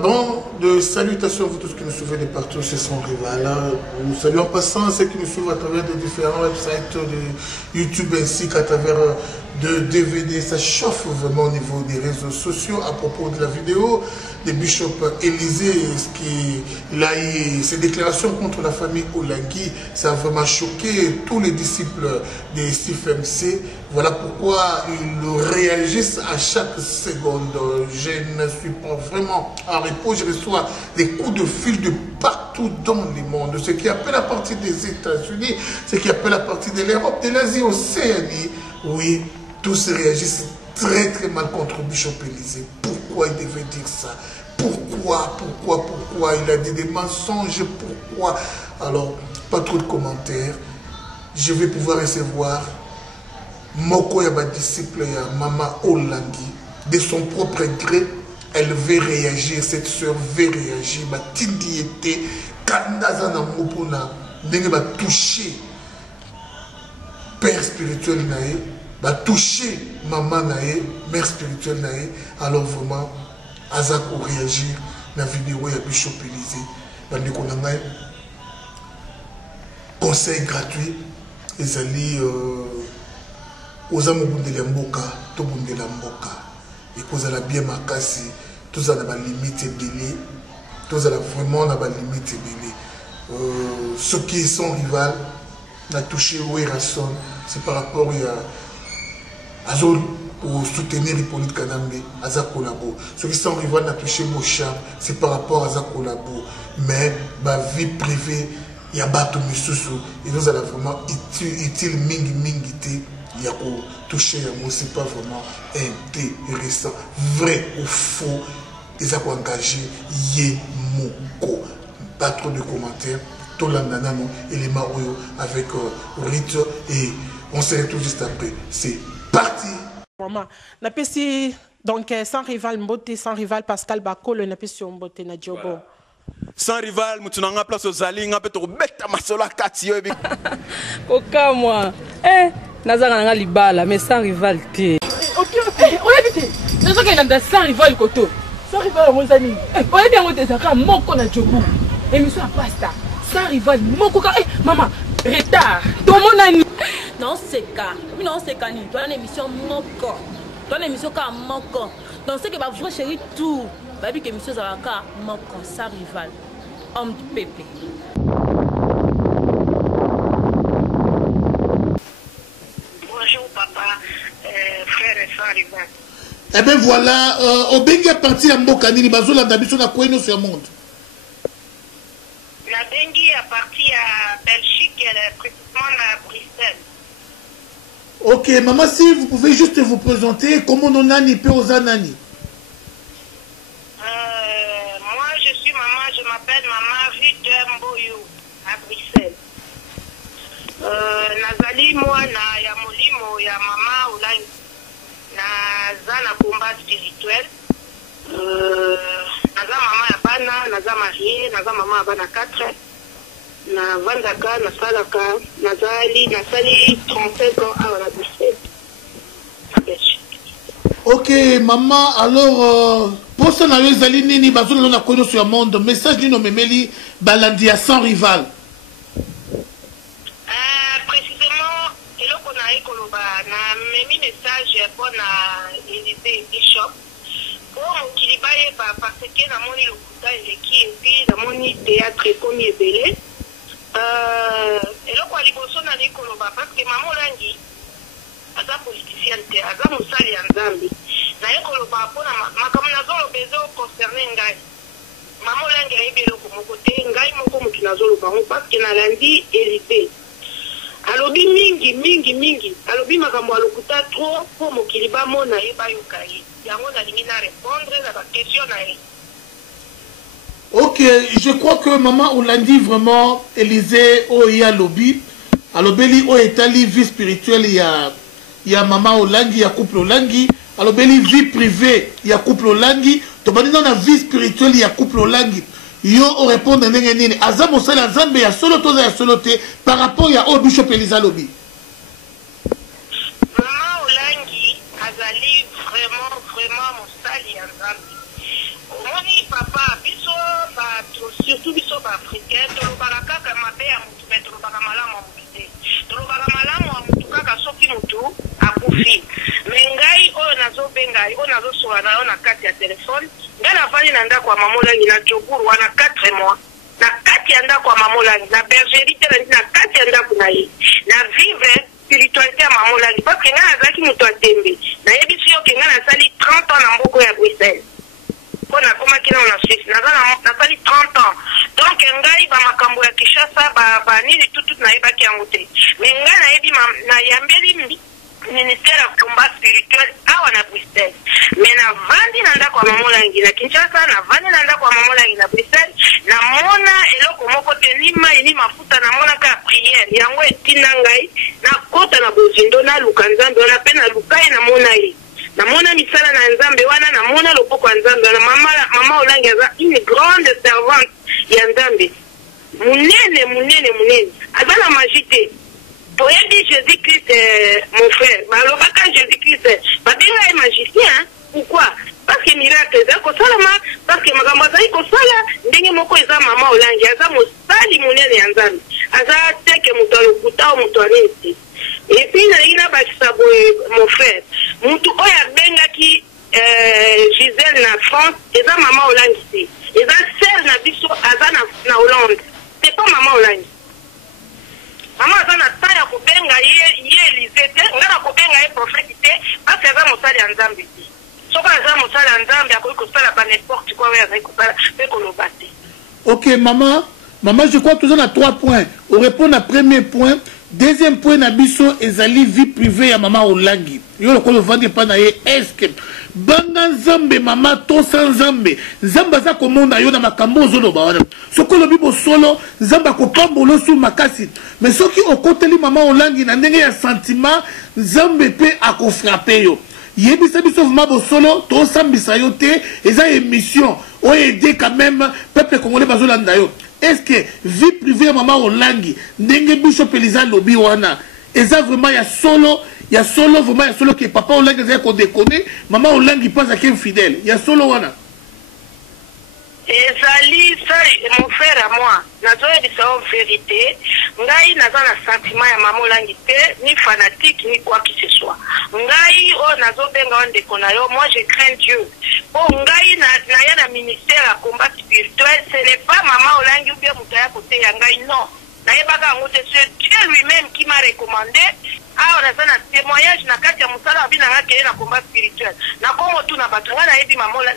Bon, de salutations à vous tous qui nous suivez de partout, c'est son rival. Nous saluons en passant ceux qui nous suivent à travers de différents websites de YouTube ainsi qu'à travers de DVD. Ça chauffe vraiment au niveau des réseaux sociaux à propos de la vidéo de Bishop Élysée, ses déclarations contre la famille Olangi. Ça a vraiment choqué tous les disciples des CFMC. Voilà pourquoi ils réagissent à chaque seconde. Je ne suis pas vraiment en repos, je reçois des coups de fil de partout dans le monde. Ce qui appelle à partir des États-Unis, ce qui appelle à partir de l'Europe, de l'Asie, Océanie. Oui, tous réagissent très très mal contre Bishop Élysée. Pourquoi il devait dire ça? Pourquoi il a dit des mensonges? Pourquoi? Alors, pas trop de commentaires. Je vais pouvoir recevoir Moko ya disciple ya Mama Olangi. De son propre gré, elle veut réagir, cette soeur veut réagir. Tindi était, Kandaza na Mopona, n'enge va toucher père spirituel nae, va toucher maman nae, mère spirituelle nae. Alors vraiment, Azako réagir na vidéo ya Bishop Élysée. Bandeko na ngai, conseil gratuit, les alliés aux amobundela mboka, to bundela mboka. Et cause la bien makasi, tous à la limite belé, tous à la vraiment la limite belé. Ceux qui sont rivales, n'a touché Ouerason, c'est par rapport à Azol pour soutenir Hippolyte Kanambe, Azakolabo. Ceux qui sont rivales n'a touché Mocham, c'est par rapport à Azakolabo. Mais ma vie privée, il y a Bato Misusu, et nous allons vraiment utile mingi. Il y a touché à moi, c'est pas vraiment intéressant. Vrai ou faux, ils ont engagé Yé Moko. Pas trop de commentaires. Tout l'ananano, élément avec Rite et on se retrouve juste après. C'est parti. Vraiment. Napesi donc sans rival Mbote, sans rival Pascal Bako, le Napesi Mbote na Diobo. Sans rival, mutunanga place aux alliés, on peut te bête masola kati. Koka moi. Nazanga nga libala mais sans rivalité. Ok, on évite. Je sais qu'il y a sans rival koto. Sans rival mon ami. On est bien on te saka moko na Diobo. Émission à pasta. Sans rival moko ka maman retard. Tout mon ami. Non c'est cas. Mais non c'est cas ni. Toi une émission moko. Toi une émission ka moko. Donc c'est que ba vrai chéri tout. Ba bi que émission za ka moko sans rival. Homme du peuple. Bonjour papa, frère et soeur rival. Eh bien voilà, Obengi est parti à Mbokanini, Bazola d'habitude à Koueno sur le monde. La Bengi est partie à Belgique, précisément à Bruxelles. Ok, maman, si vous pouvez juste vous présenter, comment on a ni Nani. Moi je suis maman, je m'appelle maman Rita Mboyo à Bruxelles. Nazali mwana ya molimo ya mama Olangi naza na combat spirituel. Naza mama ya bana, naza marié, naza mama ya bana 4. Na vandaka nasalaka nasali 35 ans à la Bruxelles. Ok maman, alors pour ça na yozali nini bazolo na kono sur le monde, message ni no memeli balandi ya sans rival. Na memi message pour na Élysée Bishop pour mokilibaye parce que na moni lokuta eleki et puis na moni théâtre comme ebele eloko liboso na likoloba parce que Mama Olangi aza politicien te aza mosali ya Nzambe na ekoloba mpona makambo nazoloba ezoconcerne ngai. Mama Olangi ayebi eloko moko te ngai moko motu nazoloba ngo parce que nalandi Élysée alobi mingi alobi makambo alokuta trop pour mokili bamona ye bayoka ye yango nalingi na répondre na baquestion na ye. Ok, je crois que maman Olangi vraiment Élysée oya lobi alobeli o etali vie spirituelle ya maman Olangi ya couple Olangi alobeli vie privée ya couple Olangi to bani na vie spirituelle ya couple Olangi. Yo on répond à nini aza mosala Nzambe ya solo toza ya solo te par rapport ya o Bishop Élysée lobi. Mama Olangi azali vraiment mosali ya Nzambe. Omoni papa wana yo na kati ya telefone nga navandi na ndako ya mamolangi na joguru wana 4 mois na kati ya ndako ya mamolangi na bergerie te na kati ya ndako na ye na vivre spiritualité ya mamolangi parce que nga nazalaki moto atembe nayebisi yo ke nga nasali 30 ans na mboko ya Bruxelles mpo nakomaki nao na Suisse nasali 30 ans donc ngai bamakambo ya Kinshasa banini tutu nayebaki yango te mais ngai nayebi nayambeli ministère ya combat spirituel awa na Bruxelles mais navandi na ndako ya mamolangi na Kinshasa navandi na ndako ya mamolangi na Bruxelles namona eloko moko te ni mai ni mafuta namonaka ya prière yango etinda ngai nakota na bozindo naluka nzambe wana mpe naluka ye namona misala na nzambe wana namona loboko ya nzambe wana mama Olangi aza une grande servante ya nzambe munene aza na magie te poyebi Jésus-Christ mon frère balobaka Jésus-Christ babenga ye magicien pourquoi parce que miracle eza kosalama parce que makambo azali kosala ndenge moko eza mama Olangi aza mosali monene ya nzambe aza teke moto alokuta o moto anini te epuis nalingi nabakisa boye mon frère motu oyo abengaki Gisèle na France eza mama Olangi te eza sere na biso aza na Hollande c'est pas mama Olangi mama aza na temps ya kobenga ye Élysée te nga na kobenga ye prophète te parce que aza mosali ya nzambe te soki aza mosali ya nzambe akoki kosala ba n'importe quoi oyo azali kosala mpe koloba te. Ok maman je crois que nous avons 3 points on répond à premier point. Deuxième point na biso ezali vie privée ya mama Olangi yo lokolo vandi pa na ye est-ce que banga nzambe mama to sans nzambe nzambe za komonda yo na makambo ozoloba wana sokolo bibo solo nzambe akopambola su makasi mais soki okoteli mama Olangi na ndenge ya sentiment nzambe pe akofrape yo yebisa biso vraiment bosolo to sambisa yo te eza émission o aider quand même peuple congolais bazolanda yo. Est-ce que vie privée maman Olangi ndenge biso peliza lobi wana eza vraiment ya solo vraiment ya solo que papa Olangi eza ko déconner maman Olangi pas à qui fidèle ya solo wana ezali ça mon frère à moi nazoyebisa yo vérité ngai naza na sentiment ya mama Olangi te ni fanatique ni quoi que ce soit ngai o nazobenga wa ndeko na yo moi je crains Dieu po ngai naya na ministère ya combat spirituel ce n'est pas mama Olangi ou bien moto ya kote ya ngai non nayebaka yango te c'est Dieu lui-même qui m'a recommandé awa naza na témoignage na kati ya mosala abi nanga keye na combat spirituel nakomo tu na bato ngai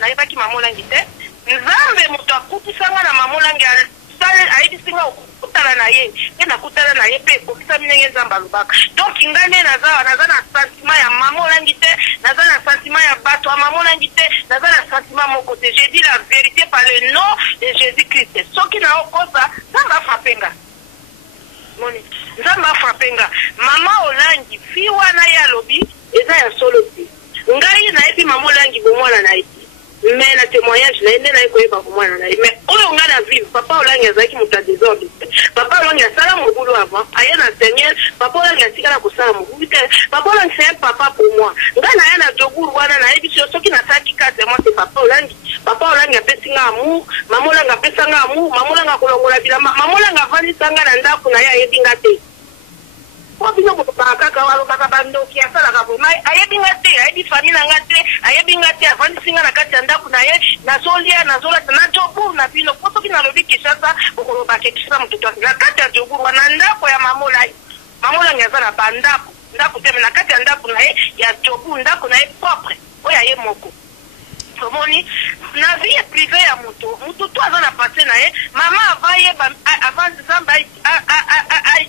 nayebaki mama Olangi te nzambe moto akutisanga na mama Olangi ayebisinga okutala na ye mpe nakutala na ye mpe ekokisami ndenge nzambe alobaka donc ngai nde naza na sentiment ya mama Olangi te naza na sentiment ya bato ya mama Olangi te naza na sentiment moko te j'ai dit la vérité par le nom de Jésus-Christ soki naokosa nzambe afrapenga moni nzambe afrapenga mama Olangi fi wana ye alobi eza ya solo te ngai nayebi mama Olangi bomwana na ye mais na témoignage na ende na koyeba komwana na mais oyo nga na vivre papa Olangi azalaki moto ya désordre papa Olangi asala mobulu avant aye na Seigneur papa Olangi atikala kosala mobulu te papa Olangi c'est un papa pour moi nga na ye na joguru wana nayebi soki nasalaki kate moi c'est papa Olangi apesinga amour mama Olangi apesanga amour mama Olangi akolongola bilamba mama Olangi avandisanga na ndako na ye ayebi nga te po bino kaka walobaka bandoki asalaka boma ayebi nga te ayebi famille na nga te ayebi nga te avandisinga na kati ya ndako na ye nazolia nazolata na joguru na bino po soki nalobi Kinshasa okolobaka ekisa mototo na kati ya joguru wana ndako ya mama Olangi aza na bandako te na kati ya ndako na ye ya joguru ndako na ye propre oyo aye moko omoni na vie privé ya moto to aza na pase na ye mama avaye avant nzambe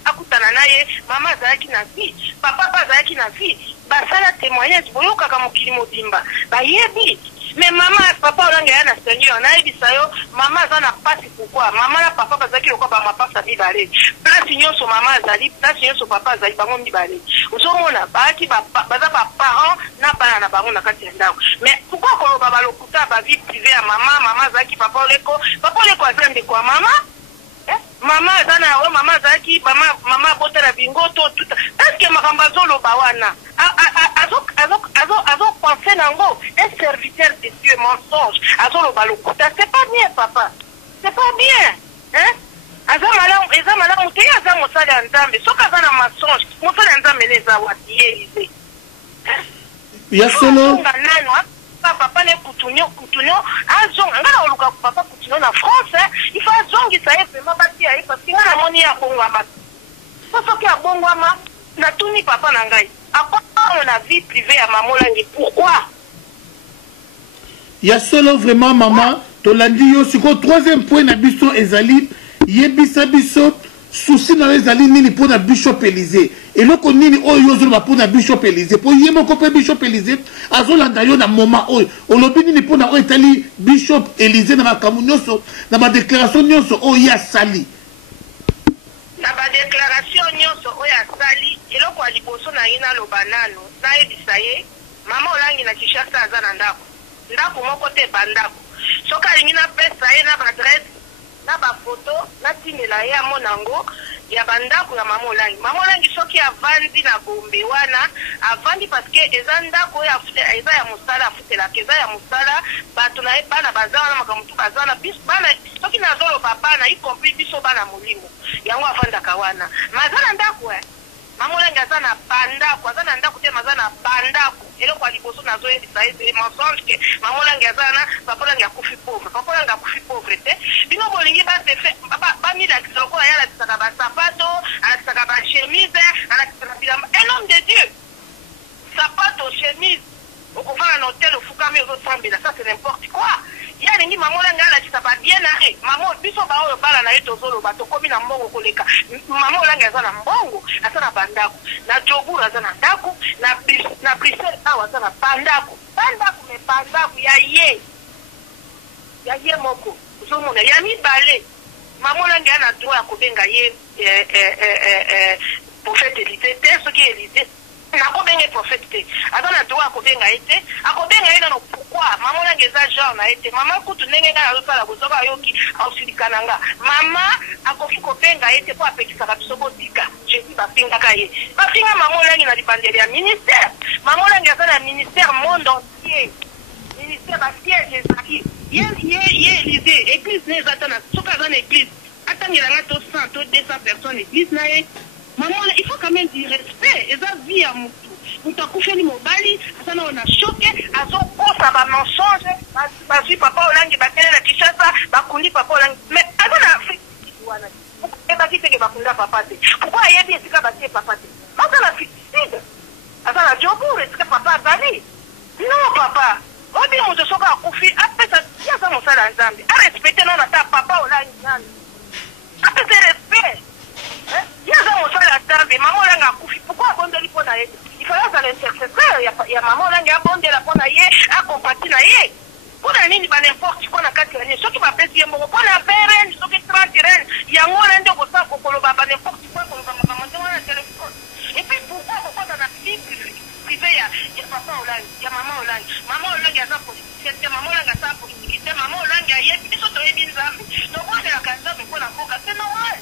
akutana na ye mama azalaki na vie papa azalaki na vie basala témoignage boyokaka mokili mobimba bayebi mais mama papa Olangi aya na Seigneur nayebisa yo mama aza na pasi pourquoi mama na papa bazalaki lokwa bamapasa mibale place nyonso mama azali place nyonso papa azali bango mibale ozomona baaki baza baparent na bana na bango na kati ya ndako mais pourquoi koloba balokuta bavie privé ya mama azalaki papa Oleko aza ndeko ya mama mama aza na we mama azalaki mama abotela bingoto tuta eske makambo azoloba wana azopense nango un serviteur de Dieu mensonge azoloba lokuta c'est pas bien papa c'est pas bien eza malamu te aza mosali ya nzambe soki aza na mensonge mosali ya nzambe ne eza wati ye Élysée ya solo papa ne kutunyo azong ngana oluka papa kutunyo na France il faut azongi ça est vraiment bati ai parce que ngana moni ya bongwama parce que ya bongwama na tuni papa na ngai akona na vie privée ya mamolangi pourquoi ya solo vraiment maman tolandi yo siko troisième point na biso ezali yebisa biso souci na ezali nini pour na Bishop Élysée eloko nini oyo ozoloba pour na Bishop Élysée po ye moko pe Bishop Élysée azolanda yo na moment oyo olobi nini pour na oyo etali Bishop Élysée na makambo nyonso na ba déclaration nyonso oyo asali na ba déclaration nyonso oyo asali eloko aliboso na ye na lobanano na yebisa ye mama olangi na Kinshasa aza na ndako moko te bandako soki alingi na pesa ye na badresse na bafoto na timela ye amonango ya bandako ya mama olangi soki avandi na Gombe wana avandi parce que eza ndako oyo eza ya mosala afutelaka eza ya mosala bato na ye bana baza wana makambo tu baza wana biso bana soki nazoloba bana y compris biso bana molimo yango avandaka wana maza na ndako mama olangi aza na bandako aza na ndako te maza na bandako eloko aliboso nazoyebisa ye c'est mensonge ke mama olangi aza na papa olangi akufi pauvre te bino bolingi batefe bamilakisa lokola ye alakisaka basapato alakisaka bachemise alakisaka bilamba un homme de Dieu sapato chemise okofana na hotel ofukami ozosambela ça c'est n'importe quoi ye alingi mama olangi alakisa babien na ye mama biso baoyo bala na ye tozoloba tokomi na mbongo koleka mama olangi aza na mbongo aza na bandako na jobur aza na ndako na Bruxelles awa aza na bandako me bandako ya ye moko ozomona ya mibale mama olangi ya na droit ya kobenga ye prophète Élysée te soki Élysée nakobenge prophète te aza na droit akobenga ye te akobenga ye nano pourquoi mama olangi eza genre na ye te mama kutu ndenge ngai azosala bozoka ayoki aosilika na nga mama akoki kobenga ye te mpo apekisaka biso botika jésus bapingaka ye bapinga mama olangi na libandeli ya ministère mama olangi aza na ministère monde entier ministère basiège ezali ye Élysée église ne eza ta na soki aza na église atangelanga to 100 to 200 personnes église na ye maman il faut quand même du respect eza vie ya mutu mutu akufeli mobali aza na ona choke azokosa bamensonge bazwi papa olangi bakende na Kinshasa bakundi papa olangi mais aza na Afrique wana ebaki teke bakunda papa te pourquoi ayebi esika batie papa te aza na Sud aza na Jobur esika papa azali non papa obi mutu soki akufi apesa ye aza mosala ya Nzambe arespecte nano ata papa olangi nani apesa respect yaza mosala ya Nzambe mama olangi akufi pourquoi abondeli mpo na ye il faut azala intercesseur ya mama olangi abondela mpo na ye akompati na ye mpo na nini banimporte quoi na kati ya ye soki bapesi ye mbongo mpo na beren soki 30 ren yango wana nde okosala kokoloba banimporte quoi koloba makambo nde wana telefone et puis pourquoi kokota na vie privé ya papa olangi ya mama olangi aza politicien te mama olangi aza politiki te mama olangi ayebi biso toyebi Nzambe tobondelaka Nzambe mpo na mboka te normal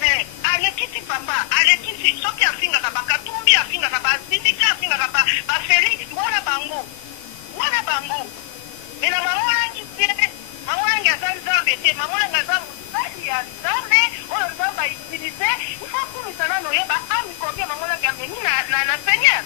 mais alekisi papa alekisi soki afingaka bakatumbi afingaka basindika afingaka bafélix wana bango me na mama olangi te mama olangi aza Nzambe te mama olangi aza mosali ya Nzambe oyo Nzambe autilize ifo akumisa nano yeba amikobia mama olangi amemi na Seigneur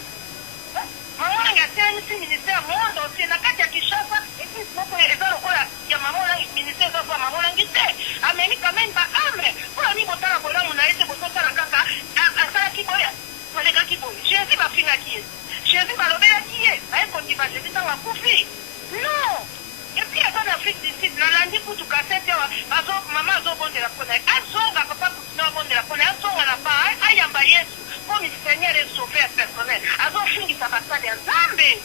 mama olangi atianisi ministère monde entier na kati ya Kinshasa église moko eza lokola ya mama olangi ministère eza kwa mama olangi te amemi quand même baame mpona mi botala bolamu na ye te bototala kaka asalaki boya tolekaki boye jésus bafingaki ye jésus balobelaki ye aye kondima jésus ntango akufi non epuis aza na Afrique du Sud nalandi kutu kasete awa mama azobondela mpona ye azonga papa kutina abondela mpona ye azonga na ba ayamba yesu mpo miseigneur esauver personnel azofingisa basali ya Nzambe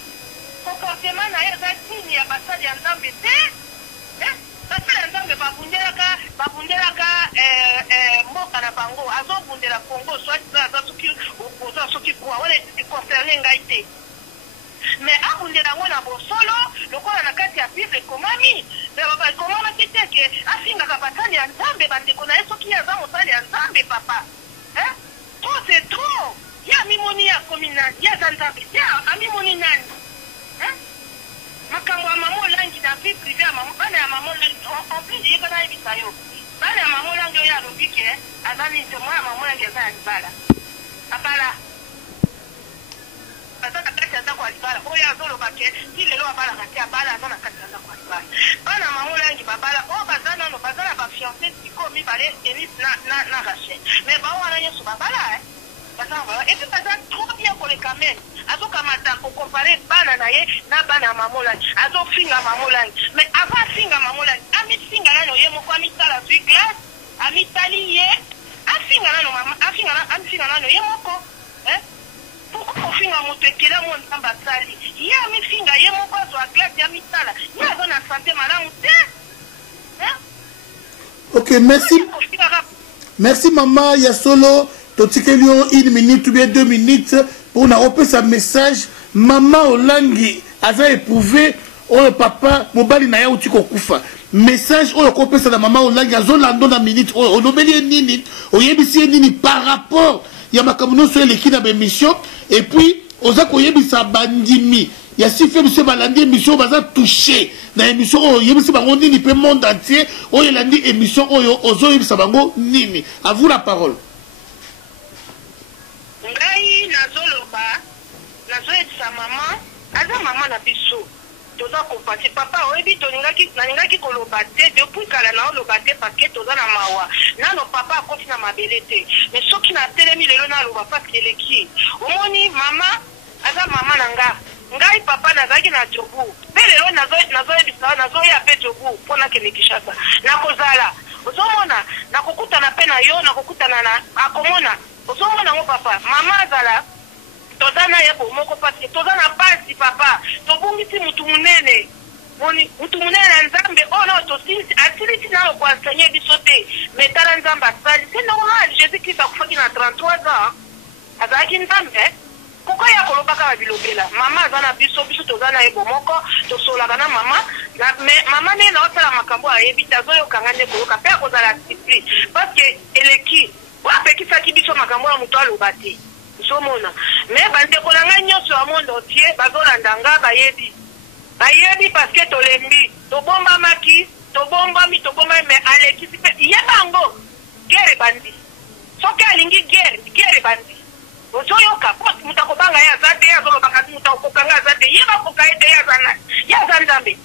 comportement na ye eza digne ya basali ya Nzambe te basali ya Nzambe babundelaka mboka na bango azobundela Congo soit aza soki kwa wana concerne ngai te mais abundela yango na bosolo lokola na kati ya bible ekomami ekomamaki te ke afingaka basali ya Nzambe bandeko na ye soki aza mosali ya Nzambe papa trop c'est trop ye amimoni ye akomi nani ye aza Nzambe te amimoni nani makambo ya mama olangi na vie privé ya mama bana ya mama olangi en plus yeka nayebisa yo bana ya mama olangi oyo alobi ke aza nini mwana ya mama olangi aza ya libala abala aza na kati kati ya ndako ya libala oyo azoloba ke ti lelo abalaka te abala aza na kati ya ndako ya libala bana mamolangi babala oyo baza nano baza na bafiance sikoyo mibale Enis na Rachel mais bawana nyonso babala et puis baza trop bien koleka meme azokamata kokompare bana na ye na bana ya mamolangi azofinga mamolangi mais avant afinga mamolangi amifinga nano ye moko amitala zwi glace amitali ye afinga nano ye moko pourquoi ofinga moto ekela mo nzambe asali ye amifinga ye moko azwa glace ya mitala ye aza na sante malamu te ok merci maman ya solo totikeli yo 1 minute ou bien 2 minutes pour na opesa message maman olangi aza éprouvé oyo papa mobali na ye uti kokufa message oyo kopesa na maman olangi azolanda na minute oyo olobeli ye nini oyebisi ye nini par rapport ya makambo nyonso eleki na bémission et puis oza koyebisa bandimi ya sife biso balandi émission baza touché na émission oyo oyebisi bango nini mpe monde entier oyo elandi émission oyo ozoyebisa bango nini à vous la parole. Ngai nazoyebisa mama aza mama na biso toza kompati papa oyebi nalingaki koloba te depuis kala na oloba te parceke toza na mawa nano papa akoti na mabele te mais soki natelemi lelo naloba parceke eleki omoni mama aza mama na nga ngai papa nazalaki na jobu mpe lelo nazoyebisa nazoya mpe jobu mpo nakende Kinshasa nakozala ozomona nakokutana mpe na yo nakokutana na akomona ozomona ngo papa mama azala toza na ye bomoko parce toza na pasi papa tobungisi mutu munene mutu munene na nzambe oyo na tosilisi asilisi nayo koensegne biso te mais tala nzambe asali c'est normal jésus christ akufaki na 33 ans azalaki nzambe pourquoi ya kolobaka babilobela mama aza na biso toza na ye bomoko tosolaka na mama mais mama nde naosala makambo ayebi te azoyokanga nde koyoka mpe akozala discipline parce que eleki wapekisaki biso makambo ya moto aloba te zomona mais bandeko na ngai nyonso ya monde entier bazolanda nga bayebi parce que tolembi tobombamaki tobombami mais alekisi mpe yeba yango guerre bandi soki alingi guerre bandi ozoyoka moto akobanga ye aza te azolobaka moto akokanga aza te yeba koka ye te ye aza nzambe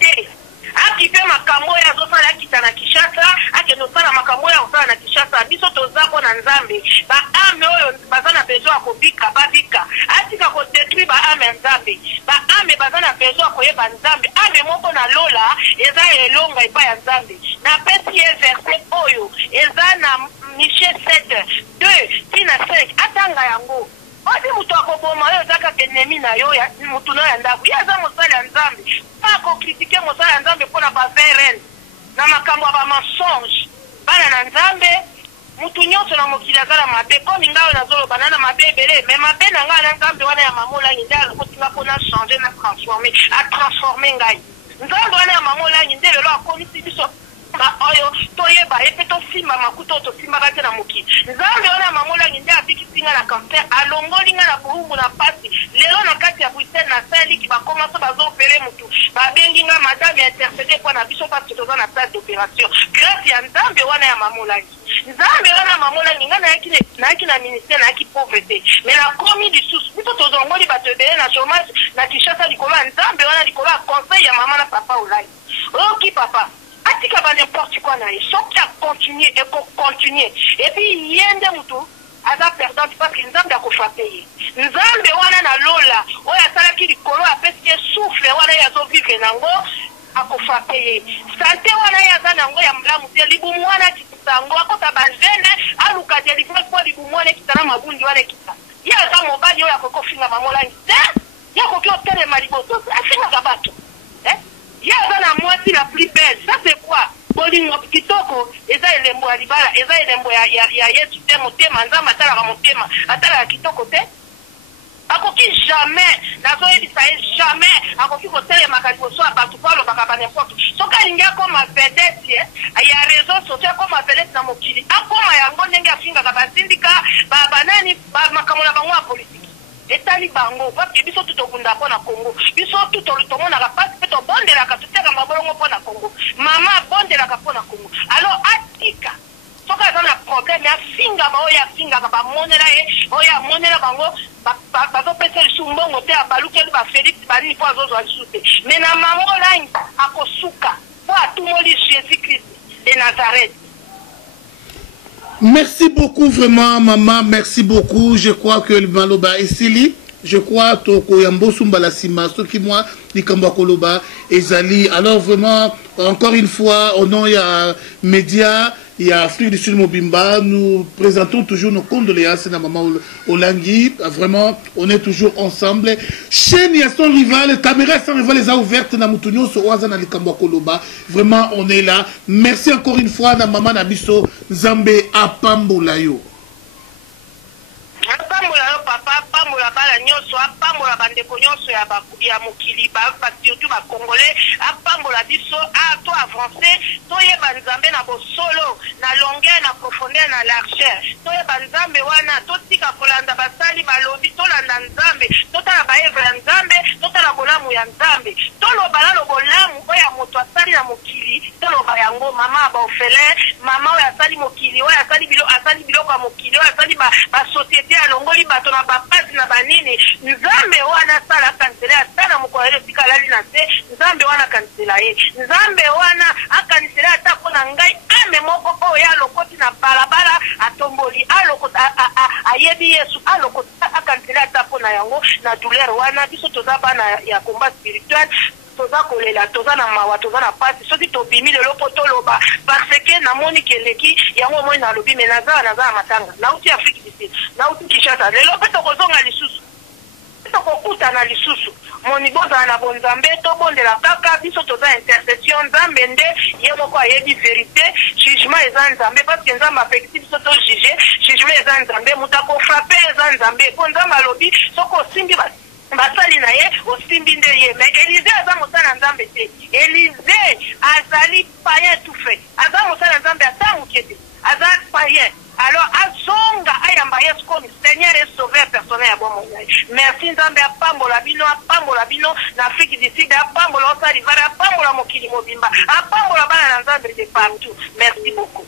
te akipe makambo oyo azosala akita na Kinshasa akende osala makambo oyo akosala na Kinshasa biso toza mpo na nzambe baame oyo baza na besoin ya kobika babika atika kodetruire baame ya nzambe baame baza na besoin ya koyeba nzambe ame moko na lola eza elonga epai ya nzambe napesi ye verset oyo eza na Michel 7 2 tina 5 atanga yango odi mutu akoboma oyo eza kaka enemi na yo mutu no ya ndako ye aza mosali ya nzambe pa akokritike mosali ya nzambe mpona baveren na makambo ya bamensonge bana na nzambe mutu nyonso na mokili aza na mabe komi ngai oyo nazoloba na mabe ebele me mabe na ngai na nzambe wana ya mamolangi nde akotinga mpona change na atransforme ngai nzambe wana ya mamolangi nde lelo akomisi biso oyo toyeba ye mpe tosimba makuta oyo tosimbaka te na mokili nzambe wana ya mamolangi nde abikisi nga na cancer alongoli nga na boumbu na pasi lelo na kati ya bruxelles na saint-liki bakomanso bazopere mutu babengi nga madame ya intercede mpo na biso parce toza na place d'opération grâce ya nzambe wana ya mamolangi nzambe wana ya mamolangi nga nayaki na ministère nayaki pauvreté mais nakomi lisusu biso tozongoli bato ebele na chômage na Kinshasa likolo ya nzambe wana likolo ya conseil ya mama na papa olai oyoki papa atika ba n'importe quoi na ye soki akontinue ekokontinue epuis ye nde mutu aza perdante parce que nzambe akofrape ye nzambe wana na lola oyo asalaki likolo apesi ye souffle wana ye azovivre nango akofrape ye sante wana ye aza nango ya malamu te libumu wana akitisa yango akota bazende aluka delivre mpo libumu wana ekita na mabundi wana ekita ye aza mobali oyo akoki ofinga mamolangi te ye akoki otelema liboso afingaka bato ye aza na mwasi la plus belle ça c'est quoi bolingo kitoko eza elembo ya libala eza elembo ya yesu te motema nzambe atalaka motema atalaka kitoko te akoki jamais nazoyebisa ye jamais akoki kotelemaka liboso ya bato po alobaka ba n'importe soki alingi akoma vedete ya réseau social akoma vedete na mokili akoma yango ndenge afingaka basindika banani makambo na bango ya politike etali bango parce biso tutokunda mpo na Congo biso tomonaka pasi mpe tobondelaka tuteka mabolongo mpo na Congo mama abondelaka mpo na Congo alors atika soki aza na problème afingama oyo afingaka bamonela ye oyo amonela bango bazopesa lisu mbongo te ya baluki ba Félix banini po azozwa lisu te me na mama Olangi akosuka po atumoli Jésus Christ de Nazareth. Merci beaucoup vraiment maman, merci beaucoup. Je crois que le maloba esili, je crois toko yambo sumbala sima ce qui moi likamba koloba ezali. Alors vraiment encore une fois au nom ya média il y a Afrique du Sud Mobimba, nous présentons toujours nos condoléances à maman Olangi. Vraiment, on est toujours ensemble. Chaîne, il y a son rival, caméra sans rival les a ouvertes na Moutounio sur Ouazana Likamba Koloba. Vraiment, on est là. Merci encore une fois na maman Nabiso Zambé Apambolayo. Apambola papa, apambola bala nyonso, apambola bandeko nyonso ya mokili ba surtout ba congolais, apambola biso a to avancer, to yeba nzambe na bosolo, na longueur na profondeur na largeur. To yeba nzambe wana to tika kolanda basali balobi to landa nzambe, to tala ba evra nzambe, to tala bolamu ya nzambe. To lo balalo bolamu oya moto asali na mokili, to lo ba yango mama ba orphelin, mama oya asali mokili, oya asali bilo kwa mokili, oya asali ba société alongoli bato na bapasi na banini nzambe wana sala kansela atana mokoele tika lali na te nzambe wana kansela ye nzambe wana akansela ata pona ngai ame moko oyo alokoti na balabala atomboli alokoti ayebi Yesu alokoti akansela ata pona yango na douleur wana biso toza bana ya combat spirituel toza kolela toza na mawa toza na pasi soki tobimi lelo po toloba parce que namoni keleki yango moi na lobi me naza na matanga nauti Afrique du Sud nauti Kinshasa lelo pe tokozonga lisusu tokokutana lisusu moni bozala na bonzambe tobondela kaka biso toza intercession nzambe nde ye moko ayebi vérité jugement eza nzambe parce que nzambe apekisi biso to juge jugement eza nzambe moto akofrape eza nzambe po nzambe alobi soko osimbi basali na ye osimbi nde ye mais Élisée aza mosala nzambe te Élisée azali païen tout fait aza mosala nzambe ata moke te aza païen alors azonga ayamba Yesu comme Seigneur et Sauveur personnel ya bomo ngai merci nzambe apambola bino na Afrique du Sud apambola osali vara apambola mokili mobimba apambola bana na nzambe de partout merci beaucoup.